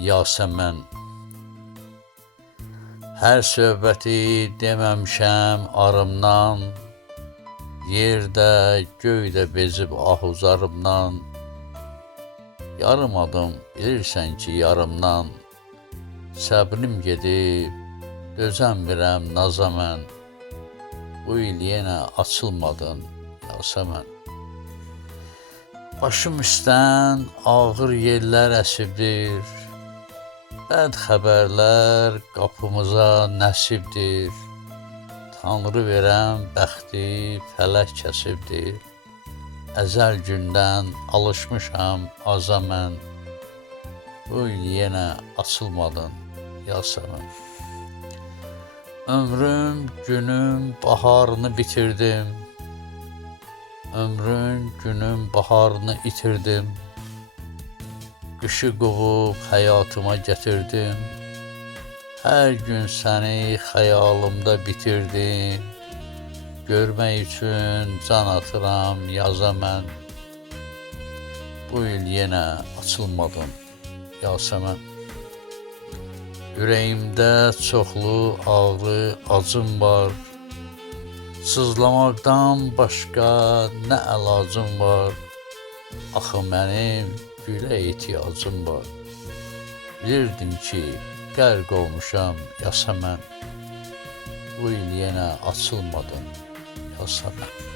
Yasəmən. Hər söhbəti deməmişəm arımdan, yerdə, göydə bezib ahuzarımdan. Yarım adım bilirsən ki yarımdan, səbrim gedib, dözəmirəm naza mən. Bu il yenə açılmadın Yasəmən. Başım üstdən ağır yellər əsibdir, bəd xəbərlər qapımıza nəsibdir. Tanrı verən bəxti fələk kəsibdir, əzəl gündən alışmışam aza mən. Bu il yenə açılmadın Yasəmən. Ömrüm, günüm, baharını bitirdim. Ömrün, günün baharını itirdim. Qışı qovub həyatıma gətirdim. Hər gün səni xəyalımda bitirdim. Görmək üçün can atıram yaza mən. Bu il yenə açılmadın Yasəmən. Ürəyimdə çoxlu ağrı, acım var. Sızlamaqdan başqa nə əlacım var? Axı mənim gülə ehtiyacım var. Bilirdim ki, qərq olmuşam Yasəmən. Bu il yenə açılmadın Yasəmən.